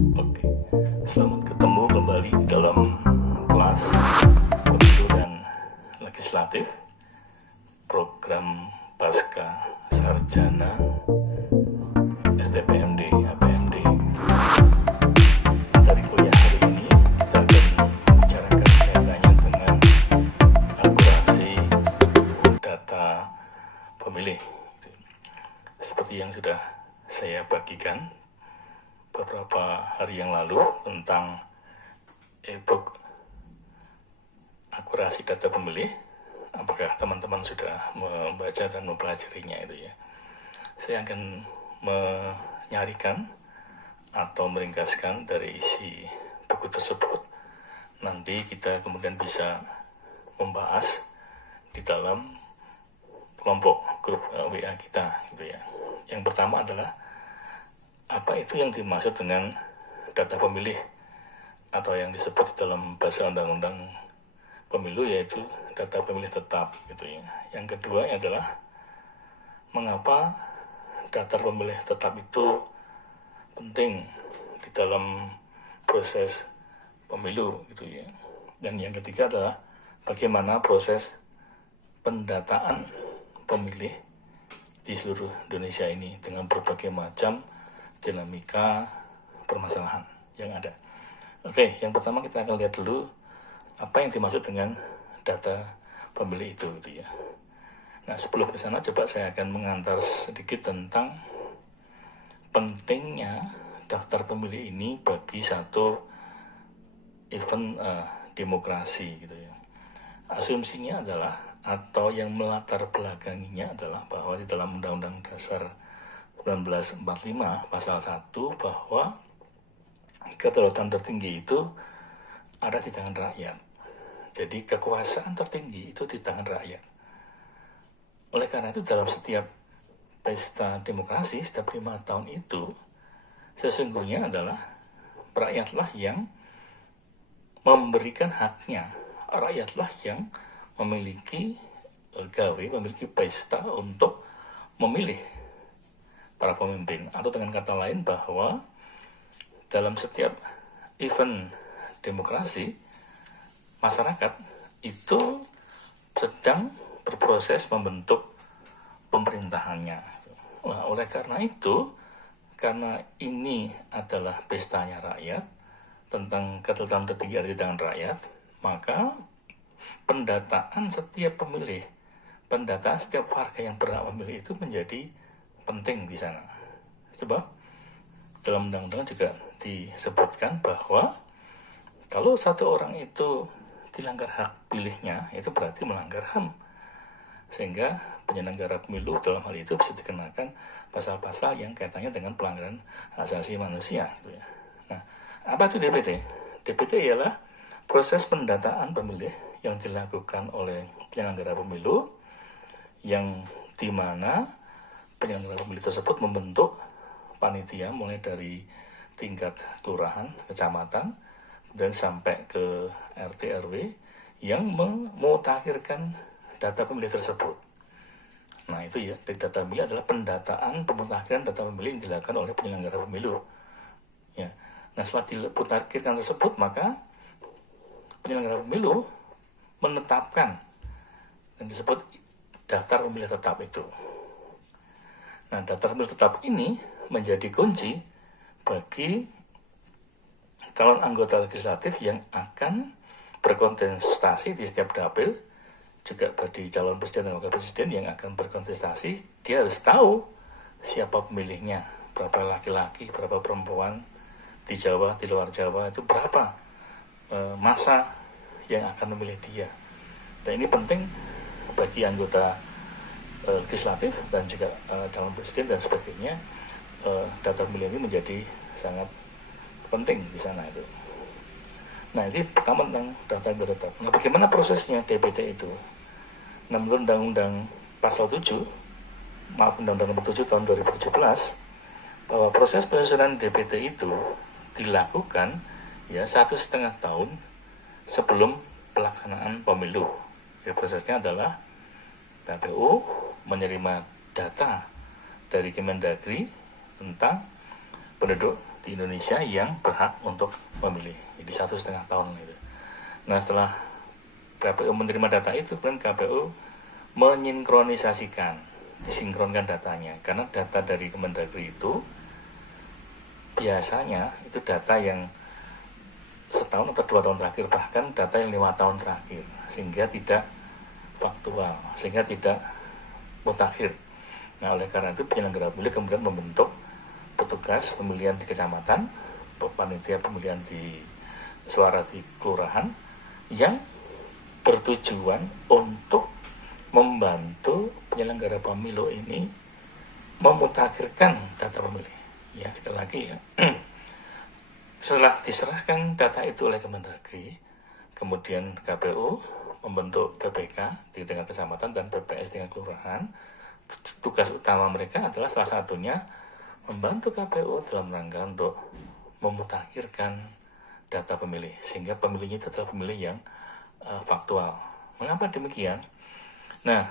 Oke, selamat ketemu kembali dalam kelas Pemilu dan Legislatif program Pasca Sarjana STPMD APMD. Dari kuliah hari ini kita akan membicarakan kaitannya dengan akurasi data pemilih. Seperti yang sudah saya bagikan beberapa hari yang lalu tentang e-book akurasi data pemilih. Apakah teman-teman sudah membaca dan mempelajarinya itu ya? Saya akan menyarikan atau meringkaskan dari isi buku tersebut. Nanti kita kemudian bisa membahas di dalam kelompok grup WA kita gitu ya. Yang pertama adalah apa itu yang dimaksud dengan data pemilih atau yang disebut dalam bahasa undang-undang pemilu yaitu data pemilih tetap gitu ya. Yang kedua adalah mengapa data pemilih tetap itu penting di dalam proses pemilu gitu ya. Dan yang ketiga adalah bagaimana proses pendataan pemilih di seluruh Indonesia ini dengan berbagai macam dinamika permasalahan yang ada. Oke, yang pertama kita akan lihat dulu apa yang dimaksud dengan data pemilih itu gitu ya. Nah, sebelum ke sana coba saya akan mengantar sedikit tentang pentingnya daftar pemilih ini bagi satu event demokrasi gitu ya. Asumsinya adalah atau yang melatar belakanginya adalah bahwa di dalam Undang-Undang Dasar 1945 pasal 1 bahwa kedaulatan tertinggi itu ada di tangan rakyat. Jadi kekuasaan tertinggi itu di tangan rakyat. Oleh karena itu dalam setiap pesta demokrasi setiap 5 tahun itu sesungguhnya adalah rakyatlah yang memberikan haknya. Rakyatlah yang memiliki memiliki pesta untuk memilih para pemimpin, atau dengan kata lain bahwa dalam setiap event demokrasi masyarakat itu sedang berproses membentuk pemerintahannya. Nah, oleh karena itu, karena ini adalah pestanya rakyat tentang kedaulatan tertinggi ada di tangan rakyat, maka pendataan setiap pemilih, pendataan setiap warga yang berhak memilih itu menjadi penting di sana. Sebab dalam undang-undang juga disebutkan bahwa kalau satu orang itu dilanggar hak pilihnya, itu berarti melanggar HAM. Sehingga penyelenggara pemilu dalam hal itu bisa dikenakan pasal-pasal yang kaitannya dengan pelanggaran hak asasi manusia gitu ya. Nah, apa itu DPT? DPT ialah proses pendataan pemilih yang dilakukan oleh penyelenggara pemilu yang dimana penyelenggara pemilu tersebut membentuk panitia mulai dari tingkat kelurahan, kecamatan, dan sampai ke RT RW yang memutakhirkan data pemilih tersebut. Nah itu ya, data pemilih adalah pendataan pemutakhiran data pemilih yang dilakukan oleh penyelenggara pemilu. Ya. Nah setelah diputakhirkan tersebut, maka penyelenggara pemilu menetapkan yang disebut daftar pemilih tetap itu. Nah, daftar pemilih tetap ini menjadi kunci bagi calon anggota legislatif yang akan berkontestasi di setiap dapil, juga bagi calon presiden dan wakil presiden yang akan berkontestasi, dia harus tahu siapa pemilihnya, berapa laki-laki, berapa perempuan, di Jawa, di luar Jawa, itu berapa masa yang akan memilih dia. Dan ini penting bagi anggota legislatif dan juga calon presiden dan sebagainya. Data pemilih ini menjadi sangat penting di sana itu. Nah ini pertama tentang data pemilih tetap. Nah bagaimana prosesnya DPT itu? Nah menurut Undang-Undang Pasal 7, Undang-Undang Nomor 7 tahun 2017, bahwa proses penyusunan DPT itu dilakukan ya 1,5 tahun sebelum pelaksanaan pemilu. Ya, prosesnya adalah KPU menerima data dari Kemendagri tentang penduduk di di Indonesia yang berhak untuk memilih. Jadi 1,5 tahun itu. Nah, setelah KPU menerima data itu, kemudian KPU disinkronkan datanya, karena data dari Kemendagri itu biasanya itu data yang setahun atau 2 tahun terakhir, bahkan data yang 5 tahun terakhir, sehingga tidak faktual, sehingga tidak mutakhir. Nah, oleh karena itu penyelenggara pemilu kemudian membentuk petugas pemilihan di kecamatan, panitia pemilihan di suara di kelurahan, yang bertujuan untuk membantu penyelenggara pemilu ini memutakhirkan data pemilih. Ya, sekali lagi ya. Setelah diserahkan data itu oleh Kemendagri, kemudian KPU membentuk PPK di tingkat kecamatan dan PPS tingkat kelurahan. Tugas utama mereka adalah salah satunya membantu KPU dalam rangka untuk memutakhirkan data pemilih, sehingga pemilihnya itu adalah pemilih yang faktual. Mengapa demikian? Nah,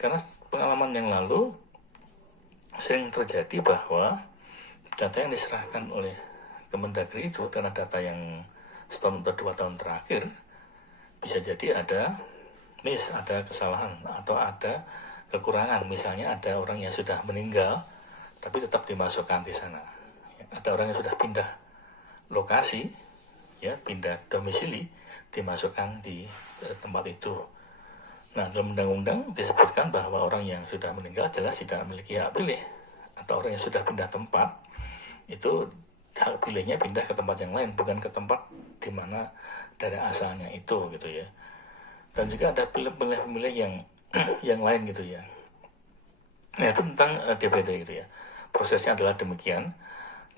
karena pengalaman yang lalu sering terjadi bahwa data yang diserahkan oleh Kemendagri itu adalah data yang setahun atau 2 tahun terakhir, bisa jadi ada kesalahan atau ada kekurangan. Misalnya ada orang yang sudah meninggal tapi tetap dimasukkan di sana. Ada orang yang sudah pindah lokasi, ya, pindah domisili, dimasukkan di tempat itu. Nah, dalam undang-undang disebutkan bahwa orang yang sudah meninggal jelas tidak memiliki hak pilih, atau orang yang sudah pindah tempat itu hak pilihnya pindah ke tempat yang lain, bukan ke tempat di mana dari asalnya itu, gitu ya. Dan juga ada pemilih yang yang lain, gitu ya. Nah, itu tentang DPT, gitu ya. Prosesnya adalah demikian.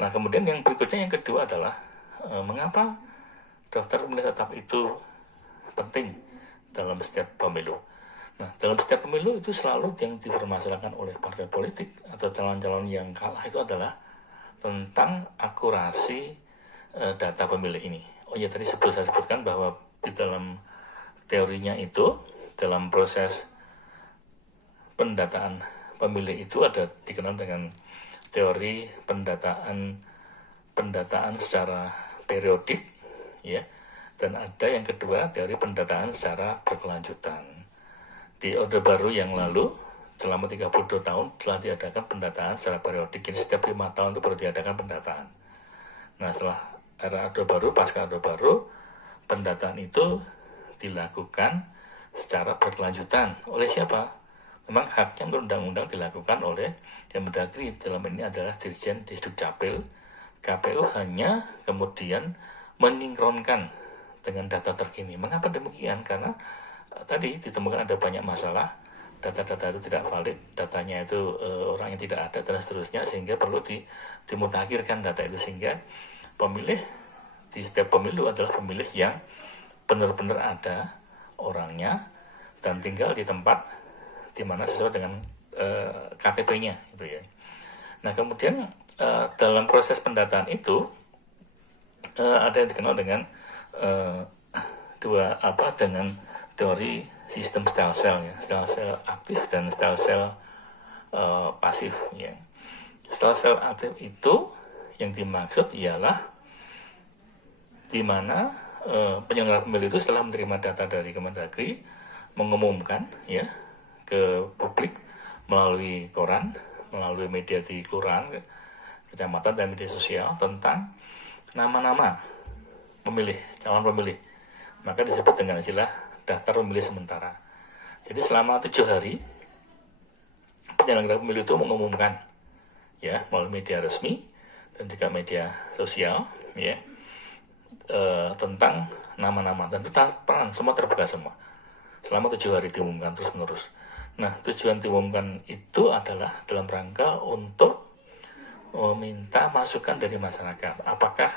Nah, kemudian yang berikutnya, yang kedua adalah mengapa daftar pemilih tetap itu penting dalam setiap pemilu. Nah, dalam setiap pemilu itu selalu yang dipermasalahkan oleh partai politik atau calon-calon yang kalah itu adalah tentang akurasi data pemilih ini. Oh ya, tadi saya sebutkan bahwa di dalam teorinya itu, dalam proses pendataan pemilih itu ada dikenal dengan teori pendataan secara periodik, ya. Dan ada yang kedua, teori pendataan secara berkelanjutan. Di Orde Baru yang lalu, selama 32 tahun telah diadakan pendataan secara periodik. Jadi setiap 5 tahun itu baru diadakan pendataan. Nah, setelah era Orde Baru, pasca Orde Baru, pendataan itu dilakukan secara berkelanjutan. Oleh siapa? Memang haknya menurut undang-undang dilakukan oleh Kemendagri. Dalam ini adalah Dirjen Disdukcapil. KPU hanya kemudian mensinkronkan dengan data terkini. Mengapa demikian? Karena tadi ditemukan ada banyak masalah, data-data itu tidak valid, datanya itu orang yang tidak ada dan seterusnya, sehingga perlu dimutakhirkan data itu, sehingga pemilih di setiap pemilu adalah pemilih yang benar-benar ada orangnya dan tinggal di tempat di mana sesuai dengan KTP-nya, gitu ya. Nah, kemudian dalam proses pendataan itu ada yang dikenal dengan dengan teori sistem stem cell, ya, stem cell aktif dan stem cell pasif, ya. Stem cell aktif itu yang dimaksud ialah di mana penyelenggara pemilu itu setelah menerima data dari Kemendagri mengumumkan, ya, ke publik melalui koran, melalui media di kelurahan, kecamatan, dan media sosial tentang nama-nama pemilih, calon pemilih. Maka disebut dengan istilah daftar pemilih sementara. Jadi selama 7 hari penyelenggara pemilu itu mengumumkan, ya, melalui media resmi dan juga media sosial, ya, tentang nama-nama, dan itu transparan, semua terbuka semua. Selama 7 hari diumumkan terus menerus. Nah, tujuan diumumkan itu adalah dalam rangka untuk meminta masukan dari masyarakat. Apakah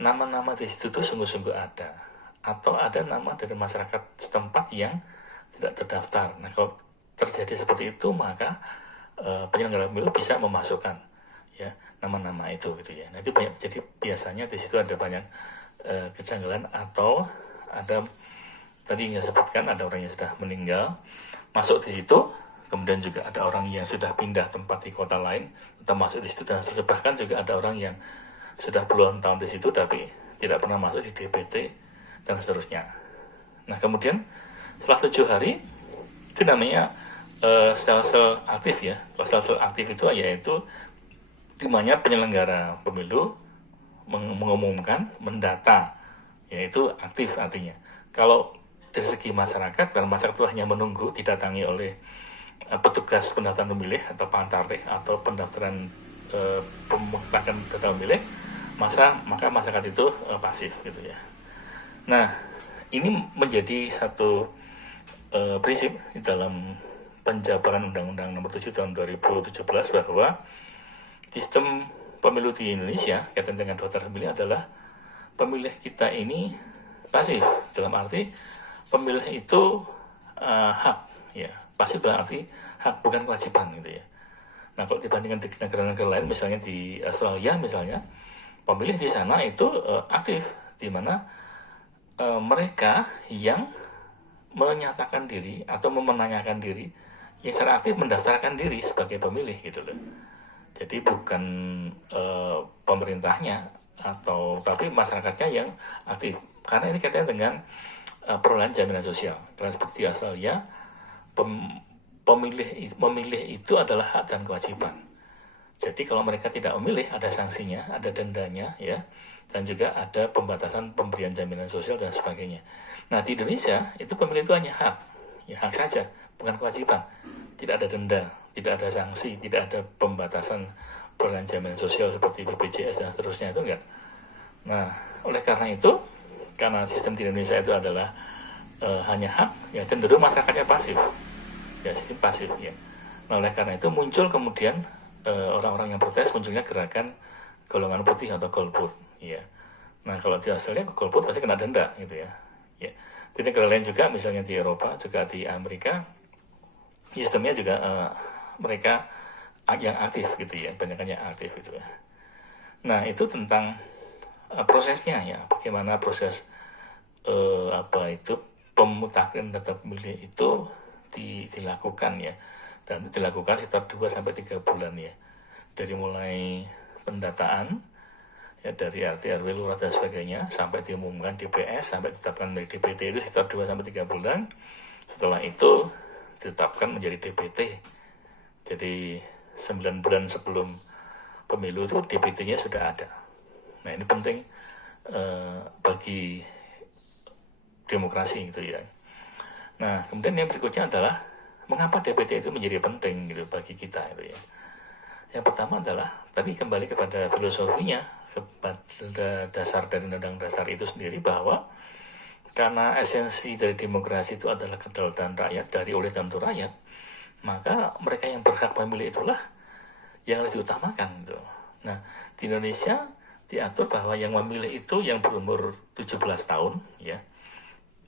nama-nama di situ sungguh-sungguh ada, atau ada nama dari masyarakat setempat yang tidak terdaftar. Nah, kalau terjadi seperti itu, maka penyelenggara pemilu bisa memasukkan, ya, nama-nama itu, gitu ya. Nah, itu banyak. Jadi biasanya di situ ada banyak kejanggalan, atau ada tadi yang saya sebutkan, ada orang yang sudah meninggal masuk di situ, kemudian juga ada orang yang sudah pindah tempat di kota lain atau masuk di situ, dan bahkan juga ada orang yang sudah puluhan tahun di situ tapi tidak pernah masuk di DPT dan seterusnya. Nah kemudian setelah 7 hari itu namanya sel-sel aktif ya. Sel-sel aktif itu yaitu di mana penyelenggara pemilu mengumumkan, mendata, yaitu aktif artinya. Kalau dari segi masyarakat, dan masyarakat itu hanya menunggu didatangi oleh petugas pendataan pemilih atau pantareh atau pendaftaran pemutakan data pemilih, maka masyarakat itu pasif gitu ya. Nah, ini menjadi satu prinsip di dalam penjabaran Undang-Undang Nomor 7 Tahun 2017 bahwa sistem pemilu di Indonesia kaitan dengan daftar pemilih adalah pemilih kita ini pasif, dalam arti pemilih itu hak ya, pasif dalam arti hak bukan kewajiban gitu ya. Nah kalau dibandingkan di negara-negara lain, misalnya di Australia misalnya, pemilih di sana itu aktif, di mana mereka yang menyatakan diri atau memenanyakan diri yang secara aktif mendaftarkan diri sebagai pemilih gitu loh. Jadi bukan pemerintahnya tapi masyarakatnya yang aktif, karena ini kaitannya dengan perolehan jaminan sosial. Karena seperti di Australia, memilih itu adalah hak dan kewajiban. Jadi kalau mereka tidak memilih, ada sanksinya, ada dendanya ya, dan juga ada pembatasan pemberian jaminan sosial dan sebagainya. Nah di Indonesia itu pemilih itu hanya hak, ya hak saja, bukan kewajiban. Tidak ada denda, tidak ada sanksi, tidak ada pembatasan perolehan jaminan sosial seperti BPJS dan seterusnya, itu enggak. Nah oleh karena itu, karena sistem di Indonesia itu adalah hanya hak, ya cenderung masyarakatnya pasif, ya sistem pasif ya. Nah oleh karena itu muncul kemudian orang-orang yang protes, munculnya gerakan golongan putih atau golput ya. Nah kalau di Australia golput pasti kena denda gitu ya. Ya di negara lain juga, misalnya di Eropa, juga di Amerika, sistemnya juga mereka yang aktif gitu ya, banyakannya aktif gitu ya. Nah itu tentang prosesnya ya, bagaimana proses pemutakhir data pemilih itu dilakukan ya, dan dilakukan sekitar 2-3 bulan ya, dari mulai pendataan ya, dari RT RW lurah dan sebagainya sampai diumumkan DPS, sampai ditetapkan menjadi DPT itu sekitar 2-3 bulan. Setelah itu ditetapkan menjadi DPT. Jadi 9 bulan sebelum pemilu itu DPT-nya sudah ada. Nah ini penting bagi demokrasi gitu ya. Nah kemudian yang berikutnya adalah mengapa DPT itu menjadi penting gitu bagi kita gitu ya. Yang pertama adalah tadi kembali kepada filosofinya, kepada dasar dari Undang-Undang Dasar itu sendiri, bahwa karena esensi dari demokrasi itu adalah kedaulatan rakyat, dari oleh dan untuk rakyat, maka mereka yang berhak memilih itulah yang harus diutamakan gitu. Nah di Indonesia diatur bahwa yang memilih itu yang berumur 17 tahun ya,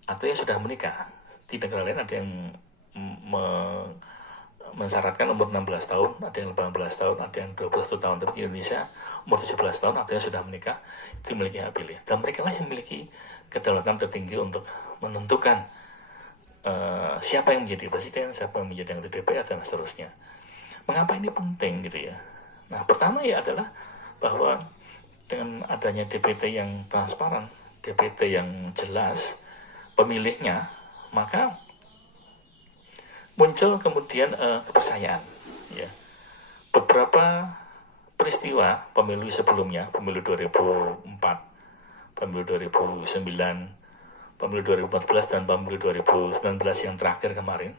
atau yang sudah menikah. Di negara lain ada yang mensyaratkan umur 16 tahun, ada yang 18 tahun, ada yang 21 tahun. Tapi di Indonesia umur 17 tahun artinya sudah menikah, itu memiliki hak pilih. Dan mereka lah yang memiliki kedaulatan tertinggi untuk menentukan siapa yang menjadi presiden, siapa yang menjadi anggota DPR dan seterusnya. Mengapa ini penting gitu ya? Nah pertama ya adalah bahwa dengan adanya DPT yang transparan, DPT yang jelas pemilihnya, maka muncul kemudian kepercayaan ya. Beberapa peristiwa pemilu sebelumnya, pemilu 2004, pemilu 2009, pemilu 2014 dan pemilu 2019 yang terakhir kemarin,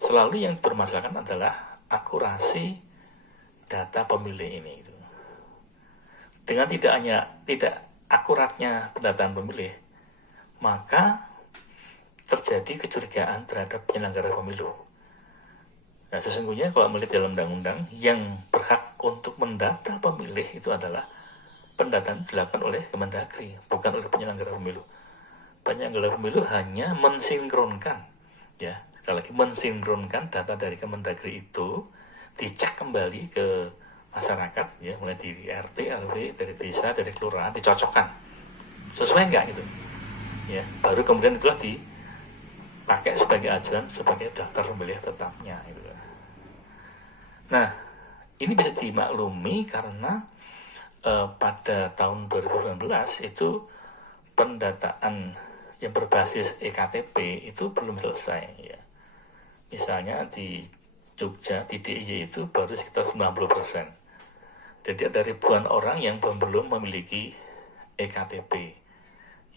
selalu yang bermasalahkan adalah akurasi data pemilih ini gitu. Dengan tidak akuratnya pendataan pemilih, maka terjadi kecurigaan terhadap penyelenggara pemilu. Nah, sesungguhnya kalau melihat dalam undang-undang, yang berhak untuk mendata pemilih itu adalah pendataan dilakukan oleh Kemendagri, bukan oleh penyelenggara pemilu. Penyelenggara pemilu hanya mensinkronkan, ya, sekali lagi mensinkronkan data dari Kemendagri itu, dicek kembali ke masyarakat, ya, mulai di RT, RW, dari desa, dari kelurahan, dicocokkan, sesuai enggak gitu, ya, baru kemudian itulah dipakai sebagai acuan, sebagai daftar pemilih tetapnya gitu. Nah, ini bisa dimaklumi karena pada tahun 2019 itu pendataan yang berbasis EKTP itu belum selesai ya. Misalnya di Jogja, di DIY itu baru sekitar 90%. Jadi ada ribuan orang yang belum memiliki EKTP.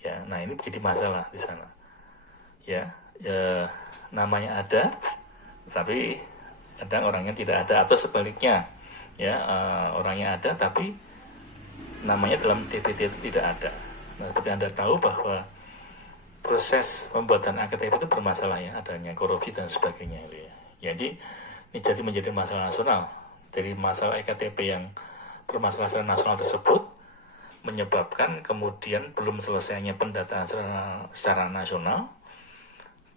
Ya, nah ini jadi masalah di sana. Ya, namanya ada, tapi kadang orangnya tidak ada, atau sebaliknya, ya orangnya ada tapi namanya dalam DPT itu tidak ada. Nah, seperti Anda tahu bahwa proses pembuatan EKTP itu bermasalah ya, adanya korupsi dan sebagainya itu ya. Jadi ini jadi menjadi masalah nasional. Dari masalah EKTP yang bermasalah secara nasional tersebut menyebabkan kemudian belum selesainya pendataan secara nasional,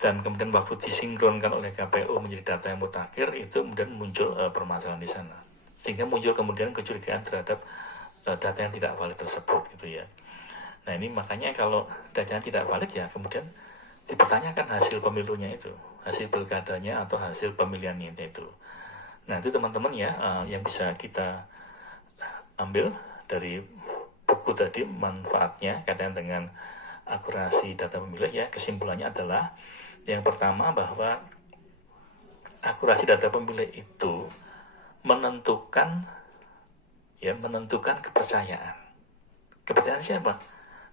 dan kemudian waktu disinkronkan oleh KPU menjadi data yang mutakhir, itu kemudian muncul permasalahan di sana, sehingga muncul kemudian kecurigaan terhadap data yang tidak valid tersebut gitu ya. Nah ini makanya kalau datanya tidak valid ya kemudian dipertanyakan hasil pemilunya itu, hasil pilkadanya atau hasil pemilihannya itu. Nah itu teman-teman ya yang bisa kita ambil dari buku tadi, manfaatnya kaitan dengan akurasi data pemilih ya. Kesimpulannya adalah yang pertama bahwa akurasi data pemilih itu menentukan kepercayaan. Kepercayaan siapa?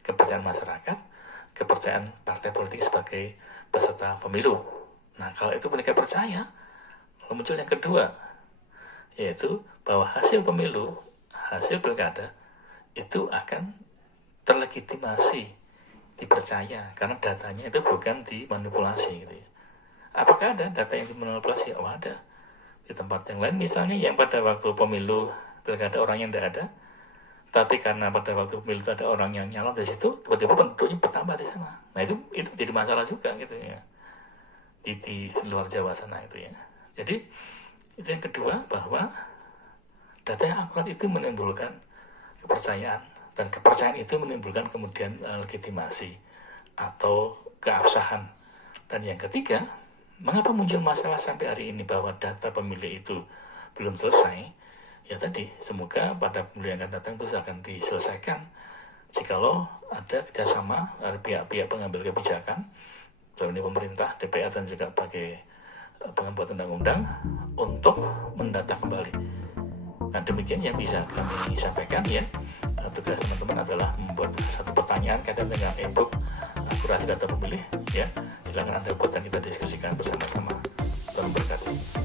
Kepercayaan masyarakat, kepercayaan partai politik sebagai peserta pemilu. Nah kalau itu mereka percaya, muncul yang kedua, yaitu bahwa hasil pemilu, hasil pilkada itu akan terlegitimasi, dipercaya, karena datanya itu bukan dimanipulasi gitu ya. Apakah ada data yang dimanipulasi? Oh ada. Di tempat yang lain misalnya yang pada waktu pemilu pilkada orangnya tidak ada, tapi karena pada waktu pemilu ada orang yang nyalon di situ, tiba-tiba penduduknya bertambah di sana. Nah itu jadi masalah juga gitu ya, di luar Jawa sana itu ya. Jadi itu yang kedua, bahwa data yang akurat itu menimbulkan kepercayaan, dan kepercayaan itu menimbulkan kemudian legitimasi atau keabsahan. Dan yang ketiga, mengapa muncul masalah sampai hari ini bahwa data pemilih itu belum selesai? Ya tadi, semoga pada pemilihan yang akan datang itu akan diselesaikan jikalau ada kerjasama dari pihak-pihak pengambil kebijakan, dalam ini pemerintah, DPR, dan juga sebagai pembuat undang-undang untuk mendata kembali. Nah demikian yang bisa kami sampaikan ya. Tugas teman-teman adalah membuat satu pertanyaan kaitan dengan e-book akurasi data pemilih ya. Silakan Anda buat dan kita diskusikan bersama-sama. Tuhan berkati.